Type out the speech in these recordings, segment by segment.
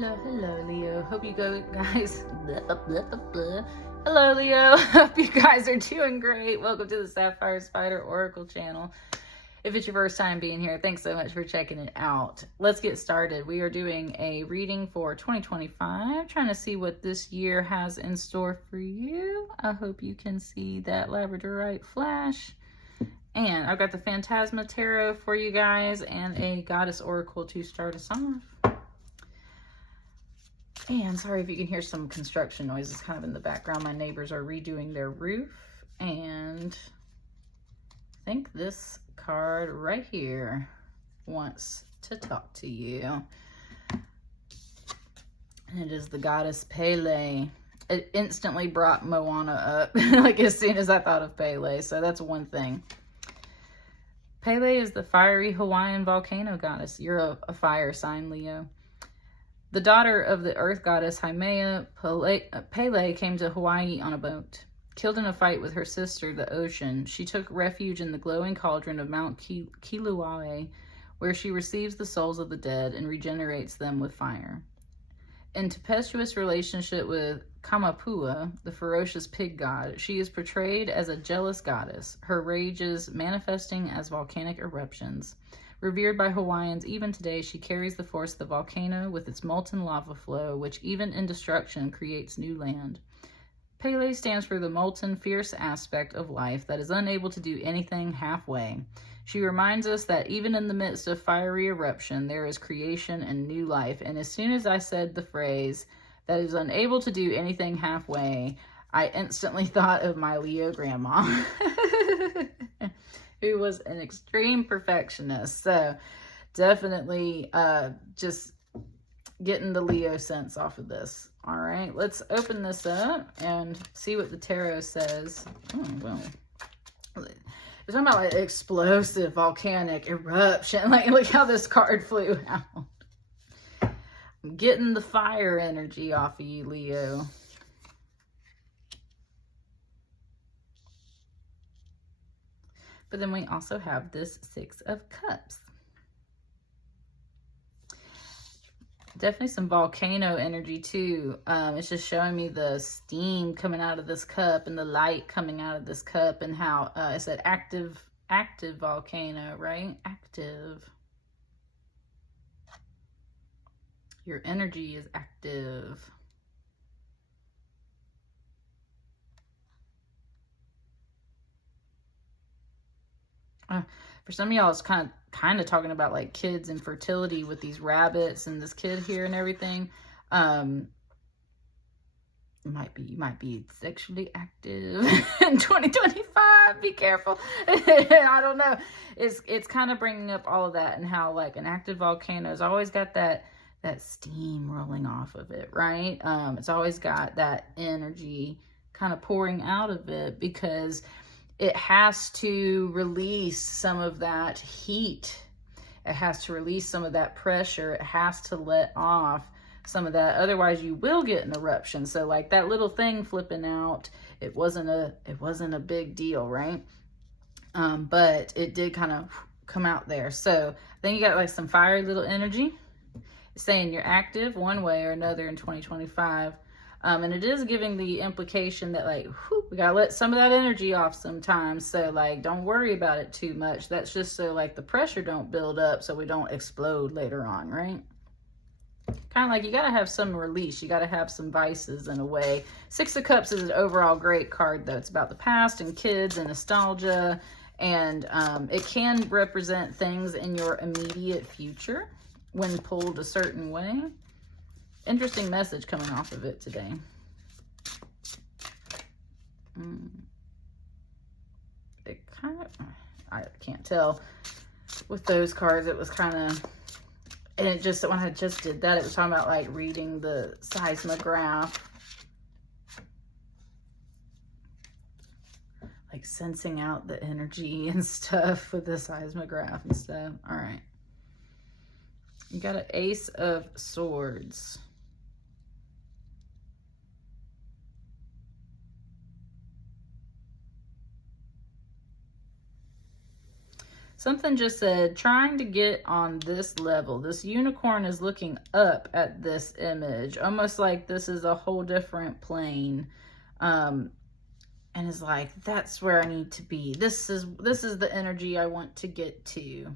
Hello, Leo. Hope you guys. Hello, Leo. Hope you guys are doing great. Welcome to the Sapphire Spider Oracle channel. If it's your first time being here, thanks so much for checking it out. Let's get started. We are doing a reading for 2025, trying to see what this year has in store for you. I hope you can see that Labradorite flash. And I've got the Phantasma Tarot for you guys and a Goddess Oracle to start us off. And sorry if you can hear some construction noises kind of in the background. My neighbors are redoing their roof. And I think this card right here wants to talk to you. And it is the Goddess Pele. It instantly brought Moana up, like as soon as I thought of Pele. So that's one thing. Pele is the fiery Hawaiian volcano goddess. You're a fire sign, Leo. The daughter of the earth goddess Haimea, Pele came to Hawaii on a boat. Killed in a fight with her sister, the ocean, she took refuge in the glowing cauldron of Mount Kilauea, where she receives the souls of the dead and regenerates them with fire. In tempestuous relationship with Kamapua, the ferocious pig god, she is portrayed as a jealous goddess, her rages manifesting as volcanic eruptions. Revered by Hawaiians, even today, she carries the force of the volcano with its molten lava flow, which even in destruction creates new land. Pele stands for the molten, fierce aspect of life that is unable to do anything halfway. She reminds us that even in the midst of fiery eruption, there is creation and new life. And as soon as I said the phrase, that is unable to do anything halfway, I instantly thought of my Leo grandma. Who was an extreme perfectionist. So definitely just getting the Leo sense off of this. All right, let's open this up and see what the tarot says. Oh, well, we're talking about like explosive volcanic eruption. Like, look how this card flew out. I'm getting the fire energy off of you, Leo. But then we also have this Six of Cups. Definitely some volcano energy too. It's just showing me the steam coming out of this cup and the light coming out of this cup and how it's an active volcano, right? Active. Your energy is active. For some of y'all, it's kind of talking about like kids and fertility with these rabbits and this kid here and everything. You might be sexually active in 2025. Be careful. I don't know. It's kind of bringing up all of that and how like an active volcano has always got that steam rolling off of it, right? It's always got that energy kind of pouring out of it because it has to release some of that heat. It has to release some of that pressure. It has to let off some of that. Otherwise, you will get an eruption. So like that little thing flipping out, it wasn't a big deal, right? But it did kind of come out there. So then you got like some fiery little energy. It's saying you're active one way or another in 2025. And it is giving the implication that like, whew, we gotta let some of that energy off sometimes. So like, don't worry about it too much. That's just so like the pressure don't build up so we don't explode later on, right? Kind of like you gotta have some release. You gotta have some vices in a way. Six of Cups is an overall great card though. It's about the past and kids and nostalgia. And it can represent things in your immediate future when pulled a certain way. Interesting message coming off of it today. It kind of, I can't tell with those cards. It was kind of, and it just, when I just did that, it was talking about like reading the seismograph. Like sensing out the energy and stuff with the seismograph and stuff. All right. You got an Ace of Swords. something just said, trying to get on this level. This unicorn is looking up at this image, almost like this is a whole different plane. And is like, that's where I need to be. This is the energy I want to get to.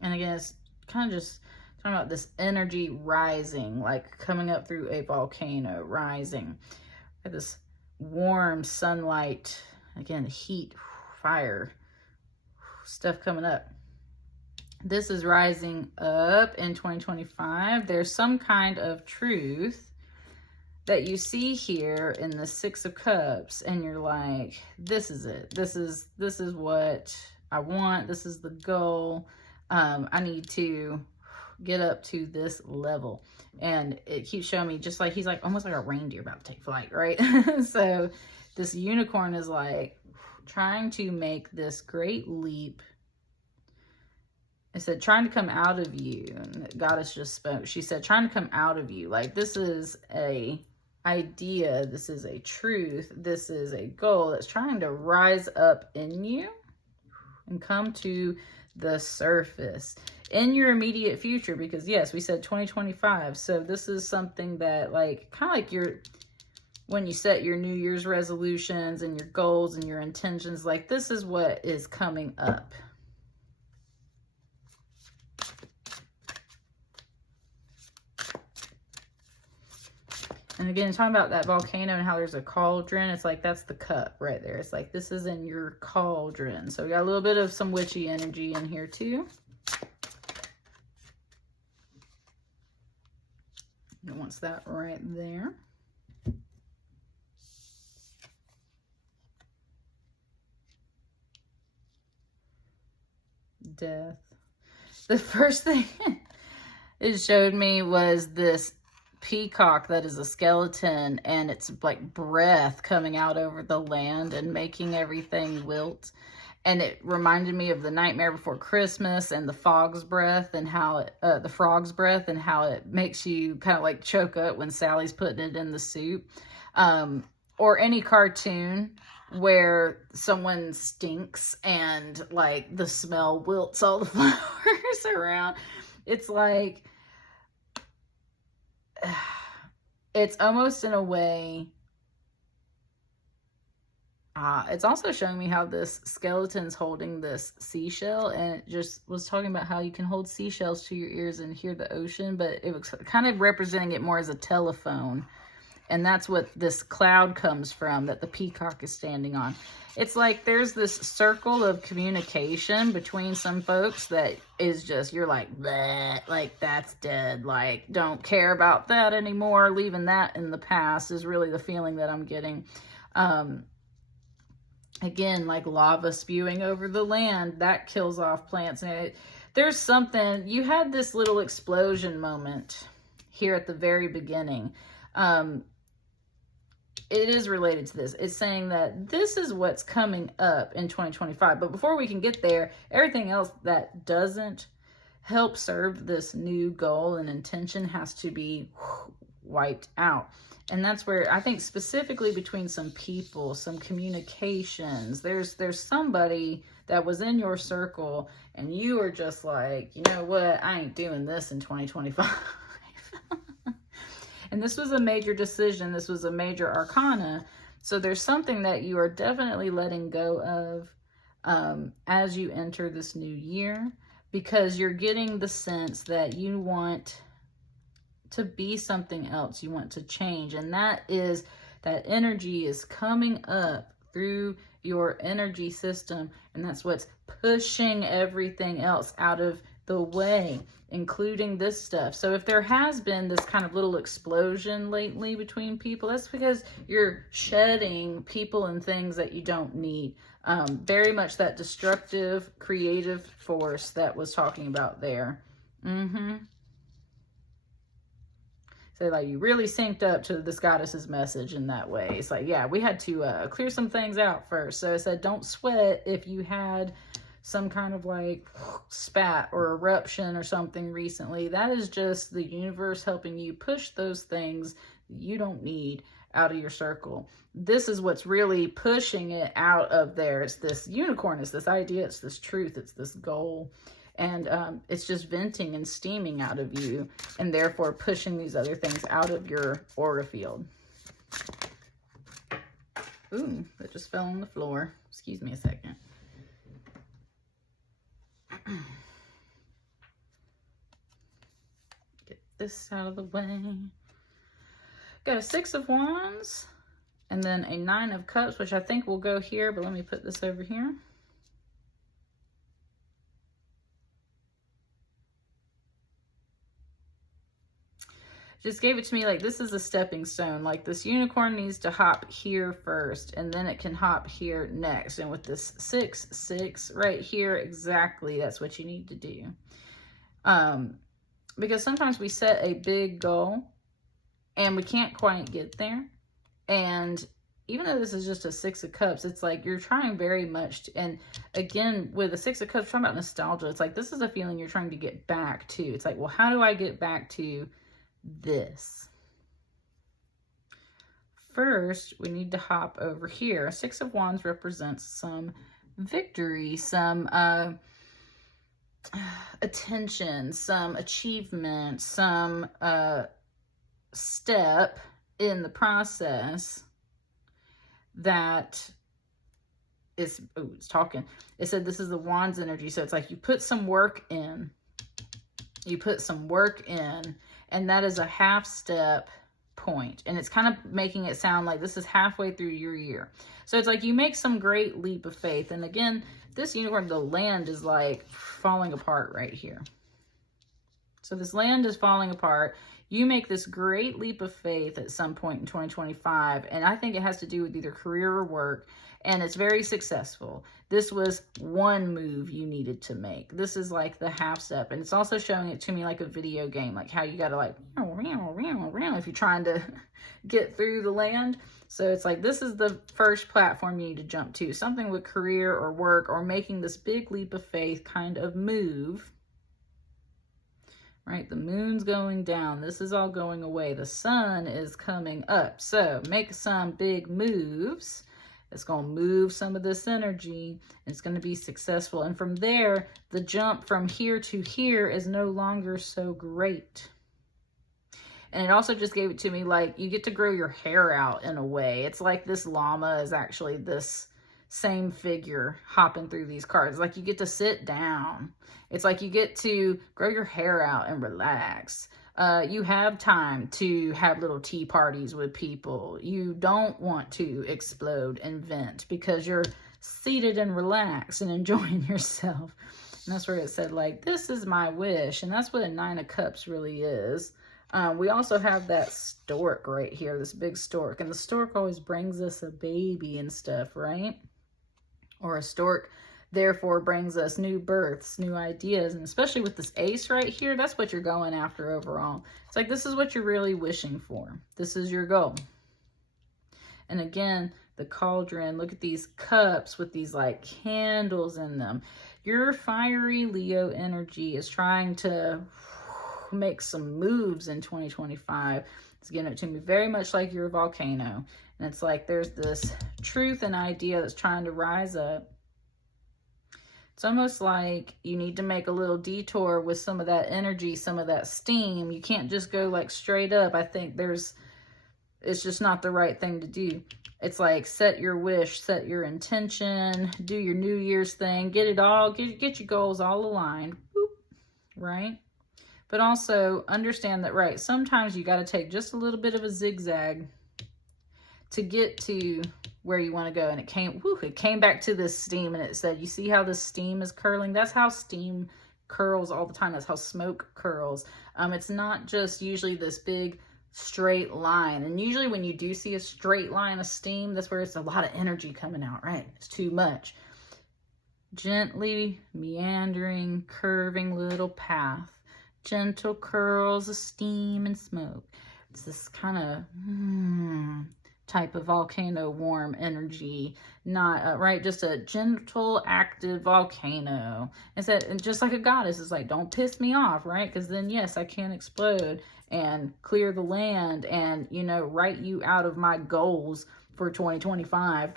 And again, it's kind of just talking about this energy rising, like coming up through a volcano, rising. This warm sunlight, again, heat, fire, stuff coming up. This is rising up in 2025. There's some kind of truth that you see here in the Six of Cups, and you're like, this is it. This is what I want. This is the goal. I need to get up to this level. And it keeps showing me just like, he's like almost like a reindeer about to take flight, right? So this unicorn is like trying to make this great leap. It said, trying to come out of you. And Goddess just spoke. She said, trying to come out of you. Like, this is a idea, this is a truth, this is a goal that's trying to rise up in you and come to the surface in your immediate future. Because yes, we said 2025, so this is something that, like, kind of like when you set your New Year's resolutions and your goals and your intentions, like, this is what is coming up. And again, talking about that volcano and how there's a cauldron, it's like, that's the cup right there. It's like, this is in your cauldron. So we got a little bit of some witchy energy in here too. It wants that right there. Death. The first thing it showed me was this peacock that is a skeleton, and it's like breath coming out over the land and making everything wilt. And it reminded me of the Nightmare Before Christmas and the frog's breath, and how it makes you kind of like choke up when Sally's putting it in the soup. Or any cartoon where someone stinks and like the smell wilts all the flowers around. It's like, it's almost in a way, it's also showing me how this skeleton's holding this seashell, and it just was talking about how you can hold seashells to your ears and hear the ocean, but it was kind of representing it more as a telephone. And that's what this cloud comes from, that the peacock is standing on. It's like there's this circle of communication between some folks that is just, you're like, bleh, like that's dead. Like, don't care about that anymore. Leaving that in the past is really the feeling that I'm getting. Again, like lava spewing over the land, that kills off plants. And there's something, you had this little explosion moment here at the very beginning. It is related to this. It's saying that this is what's coming up in 2025. But before we can get there, everything else that doesn't help serve this new goal and intention has to be wiped out. And that's where I think specifically between some people, some communications, there's somebody that was in your circle and you are just like, you know what, I ain't doing this in 2025. And this was a major decision. This was a major arcana. So there's something that you are definitely letting go of as you enter this new year, because you're getting the sense that you want to be something else. You want to change. And that energy is coming up through your energy system. And that's what's pushing everything else out of the way, including this stuff. So if there has been this kind of little explosion lately between people, that's because you're shedding people and things that you don't need. Very much that destructive, creative force that was talking about there. So like you really synced up to this goddess's message in that way. It's like, yeah, we had to clear some things out first. So it said, don't sweat if you had some kind of like spat or eruption or something recently. That is just the universe helping you push those things you don't need out of your circle. This is what's really pushing it out of there. It's this unicorn, it's this idea, it's this truth, it's this goal. And it's just venting and steaming out of you, and therefore pushing these other things out of your aura field. Ooh, that just fell on the floor. Excuse me a second. Get this out of the way. Got a 6 of Wands, and then a 9 of Cups, which I think will go here, but let me put this over here. Just gave it to me like this is a stepping stone. Like this unicorn needs to hop here first, and then it can hop here next. And with this 6, 6 right here, exactly, that's what you need to do. Because sometimes we set a big goal and we can't quite get there. And even though this is just a 6 of Cups, it's like you're trying very much to, and again, with a 6 of Cups, talking about nostalgia, it's like this is a feeling you're trying to get back to. It's like, well, how do I get back to this? First, we need to hop over here. 6 of Wands represents some victory, some attention, some achievement, some step in the process that is, oh, it's talking. It said this is the Wands energy. So it's like you put some work in. You put some work in, and that is a half step point. And it's kind of making it sound like this is halfway through your year. So it's like you make some great leap of faith. And again, this unicorn, the land is like falling apart right here. So this land is falling apart. You make this great leap of faith at some point in 2025. And I think it has to do with either career or work. And it's very successful. This was one move you needed to make. This is like the half step. And it's also showing it to me like a video game, like how you got to like, if you're trying to get through the land. So it's like, this is the first platform you need to jump to. Something with career or work or making this big leap of faith kind of move. Right? The moon's going down. This is all going away. The sun is coming up. So make some big moves. It's going to move some of this energy. It's going to be successful. And from there, the jump from here to here is no longer so great. And it also just gave it to me like you get to grow your hair out in a way. It's like this llama is actually this same figure hopping through these cards. Like you get to sit down. It's like you get to grow your hair out and relax. You have time to have little tea parties with people. You don't want to explode and vent because you're seated and relaxed and enjoying yourself. And that's where it said, like, this is my wish. And that's what a 9 of Cups really is. We also have that stork right here, this big stork. And the stork always brings us a baby and stuff, right? Or a stork therefore brings us new births, new ideas. And especially with this ace right here, that's what you're going after overall. It's like, this is what you're really wishing for. This is your goal. And again, the cauldron, look at these cups with these like candles in them. Your fiery Leo energy is trying to make some moves in 2025. It's giving it to me very much like your volcano. And it's like there's this truth and idea that's trying to rise up. It's almost like you need to make a little detour with some of that energy, some of that steam. You can't just go like straight up. I think it's just not the right thing to do. It's like set your wish, set your intention, do your New Year's thing, get it all, get your goals all aligned, boop, right? But also understand that, right, sometimes you got to take just a little bit of a zigzag to get to where you want to go. And it came back to this steam, and it said, you see how the steam is curling? That's how steam curls all the time. That's how smoke curls. It's not just usually this big straight line. And usually when you do see a straight line of steam, that's where it's a lot of energy coming out, right? It's too much. Gently meandering, curving little path. Gentle curls of steam and smoke. It's this kind of type of volcano warm energy, not right, just a gentle active volcano. It's that, and just like a goddess is like, don't piss me off, right? Because then yes, I can explode. and clear the land and, you know, write you out of my goals for 2025,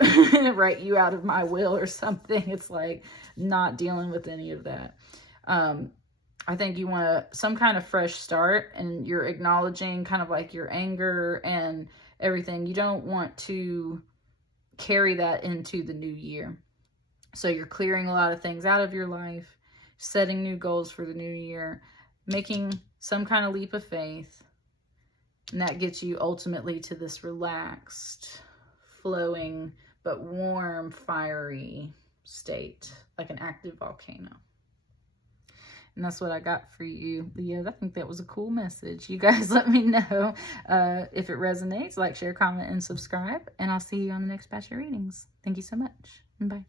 write you out of my will or something. It's like not dealing with any of that. I think you want some kind of fresh start, and you're acknowledging kind of like your anger and everything. You don't want to carry that into the new year. So you're clearing a lot of things out of your life, setting new goals for the new year, making some kind of leap of faith. And that gets you ultimately to this relaxed, flowing, but warm, fiery state, like an active volcano. And that's what I got for you, Leo. I think that was a cool message. You guys let me know if it resonates. Like, share, comment, and subscribe. And I'll see you on the next batch of readings. Thank you so much. Bye.